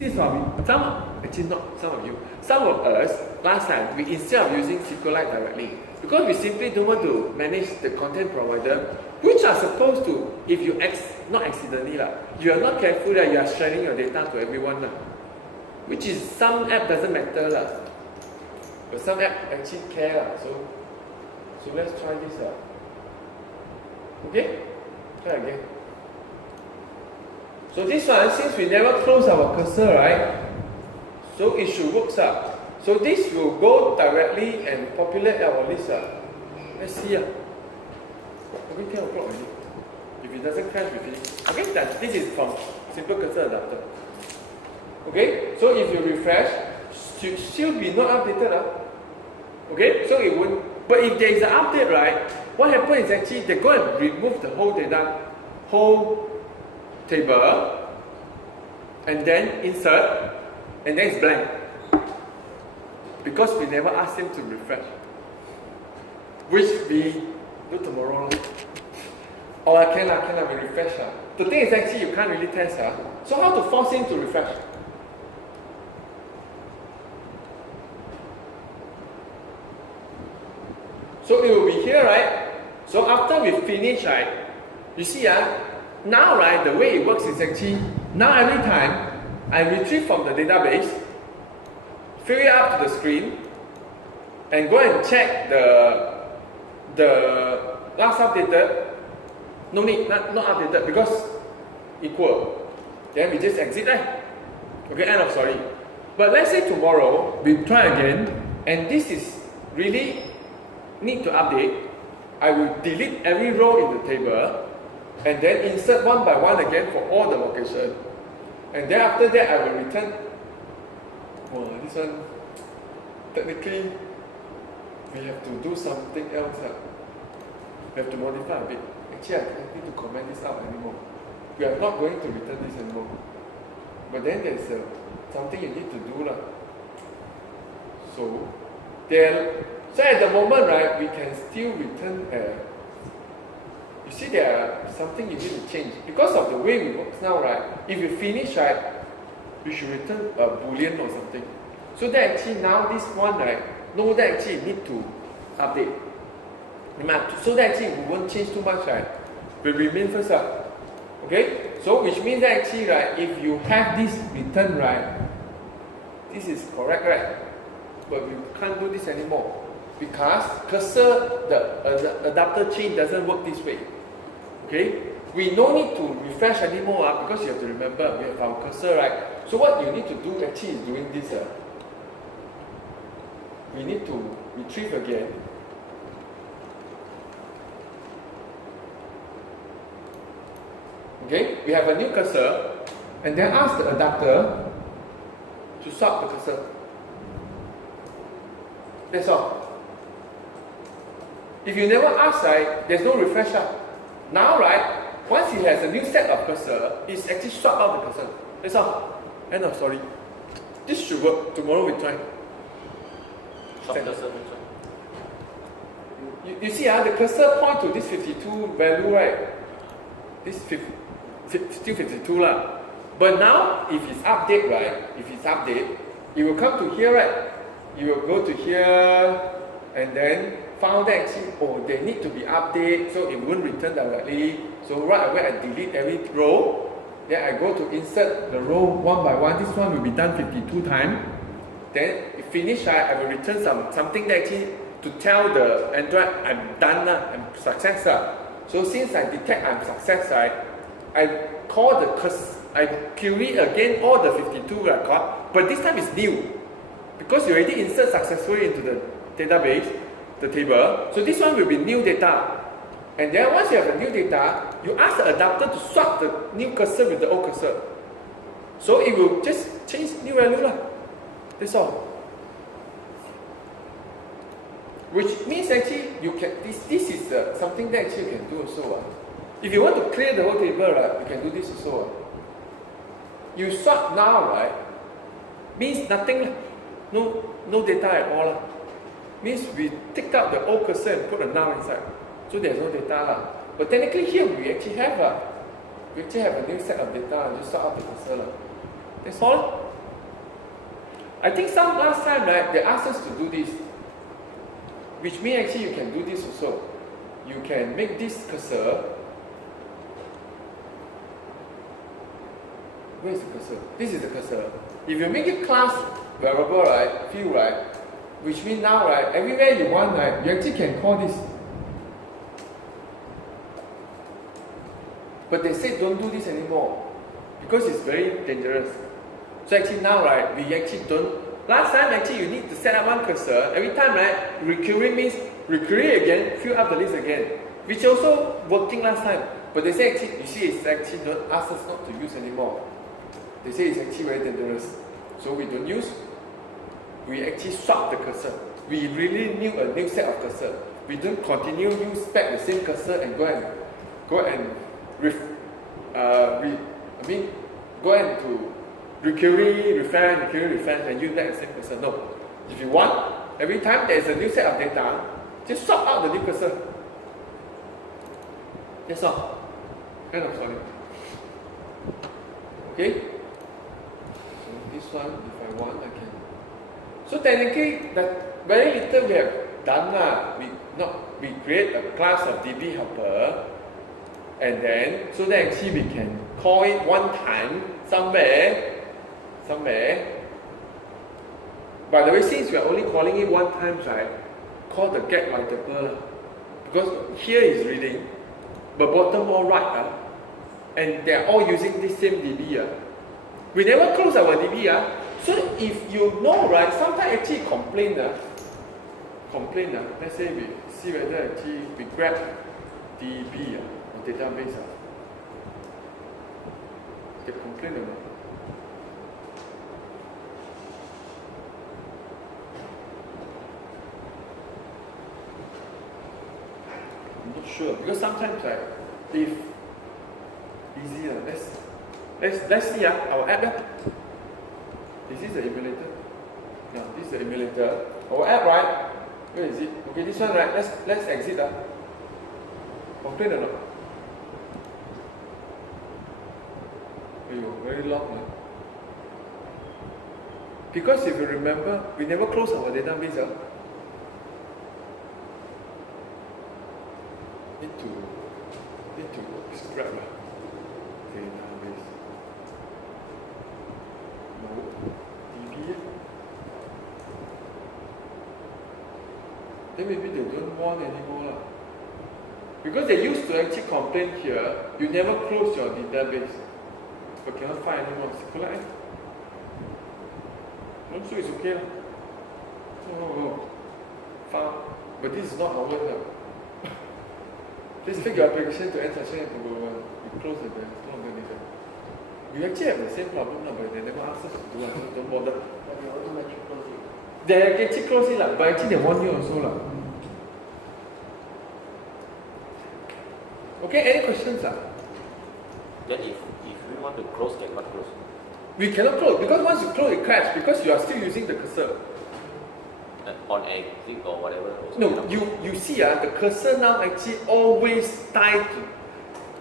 This is what actually not some of you, some of us, last time, we instead of using SQLite directly, because we simply don't want to manage the content provider, which are supposed to, if you, not accidentally, you are not careful that you are sharing your data to everyone, which is some app doesn't matter, but some app actually care, so let's try this. Okay? Try again. So this one, since we never close our cursor, right? So it should work. So this will go directly and populate our list. Let's see. Maybe 10 o'clock already. If it doesn't crash, we finish. Okay, that this is from simple cursor adapter. Okay, so if you refresh, should still be not updated. Okay, so it won't. But if there is an update, right? What happens is actually they go and remove the whole data, whole table, and then insert, and then it's blank. Because we never asked them to refresh. Which we do tomorrow. Or I can we refresh. The thing is actually you can't really test. So how to force him to refresh? So it will be here, right? So after we finish, right? You see, now, right, the way it works is actually, now every time I retrieve from the database, fill it up to the screen, and go and check the last updated. No need, not updated, because equal. Then we just exit, right? Okay, end of story. But let's say tomorrow, we try again, and this is really need to update. I will delete every row in the table, and then insert one by one again for all the location. And then after that, I will return. Oh, this one, technically, we have to do something else. We have to modify a bit. Actually, I don't need to comment this out anymore. We are not going to return this anymore. But then there's something you need to do. So at the moment, right, we can still return you see there are something you need to change. Because of the way we work now, right, if you finish, right, you should return a boolean or something. So that actually now this one, right, no, that actually need to update. So that actually we won't change too much, right, will remain first. Okay, so which means that actually, right, if you have this return, right, this is correct, right, but we can't do this anymore. Because cursor, the adapter chain doesn't work this way. Okay? We no need to refresh anymore because you have to remember we have our cursor, right? So what you need to do actually is doing this. We need to retrieve again. Okay? We have a new cursor, and then ask the adapter to swap the cursor. That's all. If you never ask, right, there's no refresh. Now, right, once he has a new set of cursor, it's actually swap out the cursor. That's all. End of story. This should work. Tomorrow we try. Swap cursor. You see, the cursor point to this 52 value, right? This still 52 lah. But now, if it's update, right? If it's update, it will come to here, right? You will go to here, and then found that actually, they need to be updated, so it won't return directly. So right away, I delete every row. Then I go to insert the row one by one. This one will be done 52 times. Then finish, I will return something that actually to tell the Android I'm done, I'm success. So since I detect I'm success, I call the I query again all the 52 record, but this time it's new because you already insert successfully into the database, the table. So this one will be new data. And then once you have the new data, you ask the adapter to swap the new cursor with the old cursor. So it will just change new value. That's all. Which means actually you can this is something that actually you can do also. If you want to clear the whole table, you can do this also. You swap now, right? Means nothing. No data at all. Means we take out the old cursor and put a now inside. So there's no data. But technically here we actually have a new set of data and just start up the cursor. That's all. I think some last time, right, they asked us to do this. Which means actually you can do this also. You can make this cursor. Where is the cursor? This is the cursor. If you make it class variable, right, field, right, which means now, right, everywhere you want, right, you actually can call this. But they said don't do this anymore because it's very dangerous. So actually now, right, we actually don't. Last time, actually, you need to set up one cursor. Every time, right, recurring means recurring again, fill up the list again, which also working last time. But they say actually, you see, it's actually don't ask us not to use anymore. They say it's actually very dangerous, so we don't use. We actually swap the cursor. We really need a new set of cursor. We don't continue use back the same cursor and go and go and to recurring, refresh, and use that the same cursor. No. If you want, every time there is a new set of data, just swap out the new cursor. That's all. Kind of solid. Okay? So this one, if I want, I can. So technically, that very little we have done. We create a class of DB helper, and then so that actually we can call it one time somewhere. By the way, since we are only calling it one time, right, call the get multiple, because here is reading, but bottom all right, and they are all using this same DB. We never close our DB. So if you know, right, sometimes actually complain. Let's say we see whether actually we grab DB or database. They complain or not? I'm not sure, because sometimes, right, if easier, let's see our app. Is this the emulator? No, this is the emulator. Our app, right? Where is it? Okay, this one, right? Let's exit. Complain or not? Very long. Because if you remember, we never close our database. Need to scrap database. No, DB. Then maybe they don't want anymore. Because they used to actually complain here, you never close your database. But cannot find anymore. Collect. So it's okay. Oh. Found. But this is not ours. Please take your application to end session and you close the door. We actually have the same problem, but they never ask us to do it, so don't bother. But they automatically close it. They actually close it, but actually they want you also. Okay, any questions? Then if we want to close, can what close? We cannot close, because once you close it crashes, because you are still using the cursor. On exit or whatever. No, you see, the cursor now actually always tied to.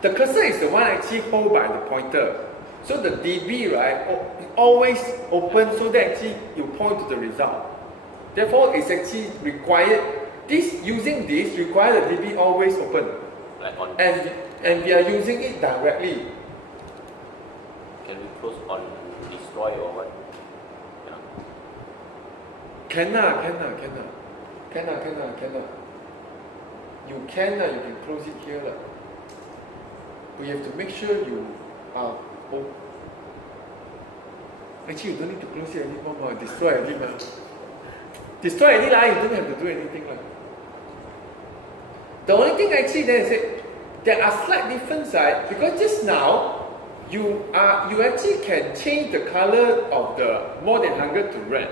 The cursor is the one actually hold by the pointer. So the DB, right, always open so that actually you point to the result. Therefore, it's actually required. Using this require the DB always open. Like on. And we are using it directly. Can we close on destroy or what? Can. You can close it here. We have to make sure you are. Actually, you don't need to close it anymore. Destroy it. Destroy it, you don't have to do anything. The only thing actually is that there are slight difference, right? Because just now, you actually can change the color of the more than 100 to red.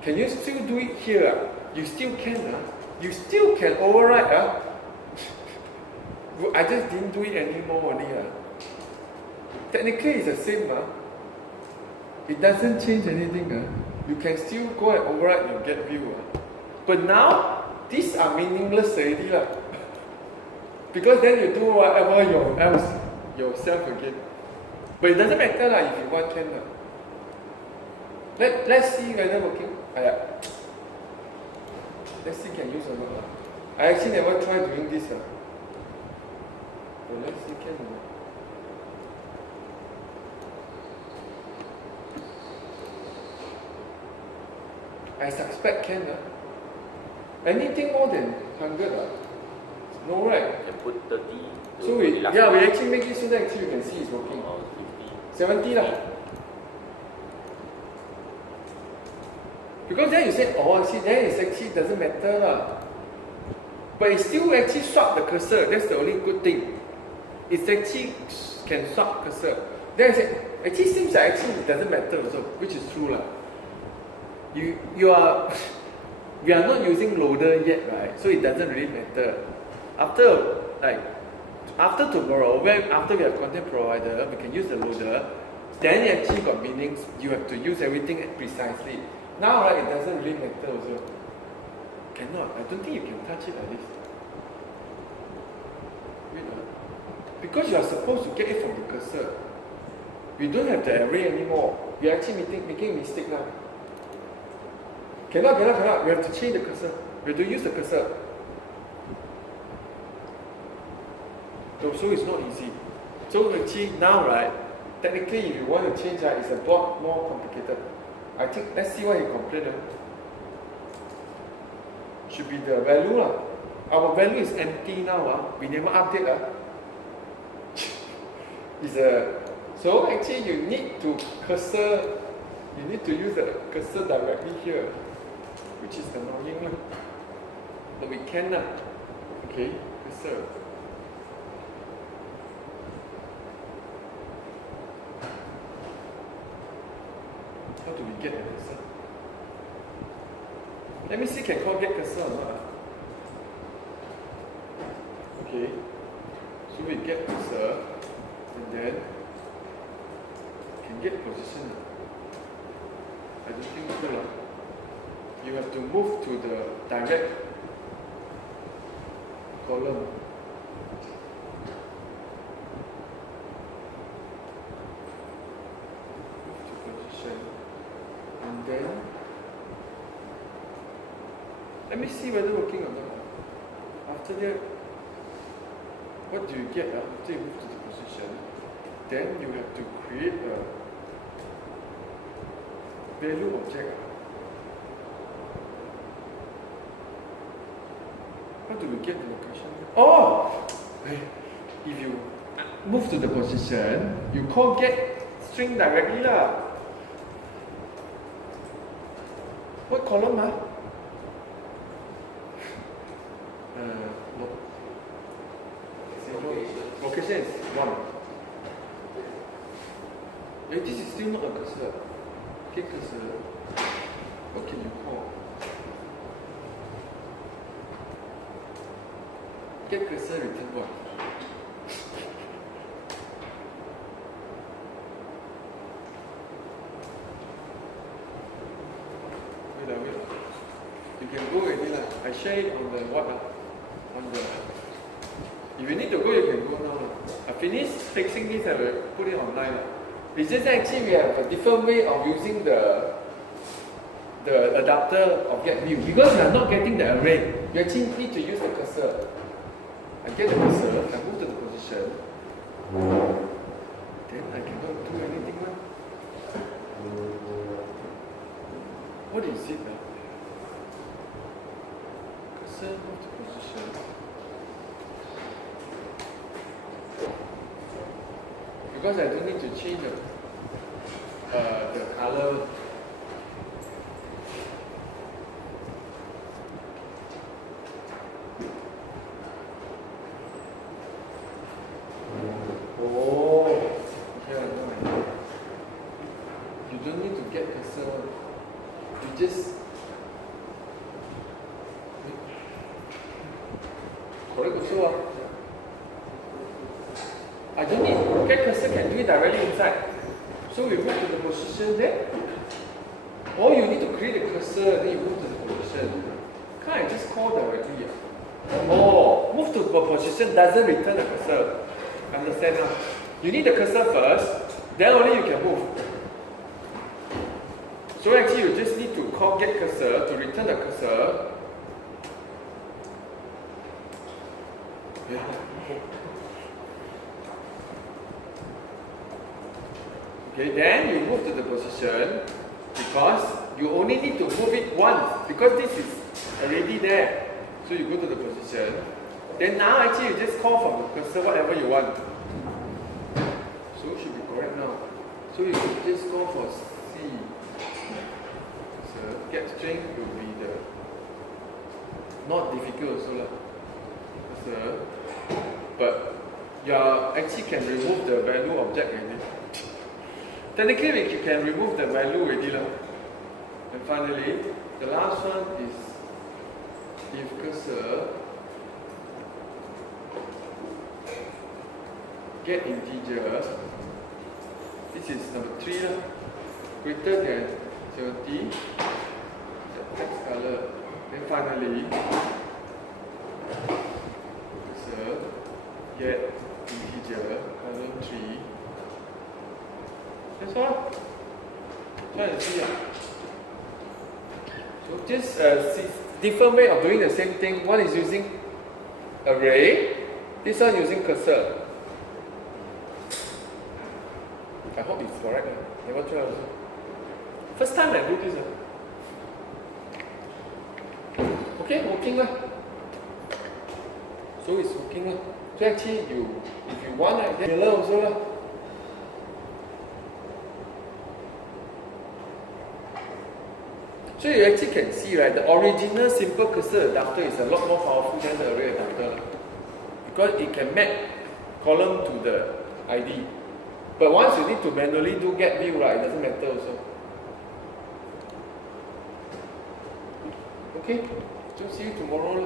Can you still do it here? You still can. You still can override. I just didn't do it anymore only. Technically, it's the same. It doesn't change anything. You can still go and override your get view. But now, these are meaningless already. Because then you do whatever yourself again. But it doesn't matter if you want can. Let's see whether working. Let's see can use or not. I actually never tried doing this. But let's see can or not. I suspect can. Anything more than 100? No, right? Can put 30. So we actually make it so that actually you can see it's working. 50. 70 lah. Because then you say, oh, see, then it actually doesn't matter lah. But it still actually swap the cursor. That's the only good thing. It actually can swap cursor. Then I said, actually seems like actually it doesn't matter also, which is true lah. You are, we are not using loader yet, right? So it doesn't really matter. After tomorrow, after we have content provider, we can use the loader. Then it actually got meanings. You have to use everything precisely. Now, right, it doesn't really matter also. Cannot. I don't think you can touch it like this. Wait, because you are supposed to get it from the cursor. We don't have the array anymore. We are actually making a mistake now. Cannot. We have to change the cursor. We have to use the cursor. So it's not easy. So actually now, right, technically if you want to change, it's a lot more complicated. I think, let's see what he complained. Should be the value. Our value is empty now. We never update. So actually you need to use the cursor directly here, which is annoying. But we can. Okay, cursor. How do we get the cursor? Let me see, can call get cursor or not? Okay. So we get cursor, and then can get position. I don't think so. You have to move to the direct column. Move to position. And then, let me see whether working or not. After that, what do you get after you move to the position? Then you have to create a value object. How do we get the location? Oh! If you move to the position, you call get string directly lah. What column? Location is 1. This is still not a cursor. Get cursor. What can you call? Get cursor return what? Wait. You can go already lah. I share it on the what on the. If you need to go, you can go now. I finished fixing this. I will put it online. It's just actually we have a different way of using the adapter of get view because we are not getting the array. You actually need to use the cursor. I get the cursor. I move to the position. Then I cannot do anything now. What is it now? Cursor move to position. Because I don't need to change the color. Oh, here I know. You don't need to get cursor. You just correct also. I don't need get cursor, can do it directly inside. So we move to the position there. Or you need to create a cursor, then you move to the position. Can't I just call directly? Oh, move to the position doesn't return the cursor. Understand now? You need the cursor first, then only you can move. So actually you just need to call get cursor to return the cursor. Yeah. Okay, then you move to the position because you only need to move it once because this is already there. So you go to the position. Then now actually you just call from the cursor whatever you want. So it should be correct now. So you could just go for C. So get string will be the not difficult also lah. So, but you actually can remove the value object already. Technically we can remove the value already lah. And finally, the last one is if cursor get integer. This is number 3 lah. Greater than 70. Set text color. Then finally, cursor get integer column 3. That's all. Try and see. So just different way of doing the same thing. One is using array. This one using cursor. I hope it's correct. Never try also. First time I do this. Okay, working lah. So it's working lah. So actually if you want like that, also lah. So you actually can see, right, the original simple cursor adapter is a lot more powerful than the array adapter because it can map column to the ID. But once you need to manually do get view, right, it doesn't matter also. Okay, so see you tomorrow.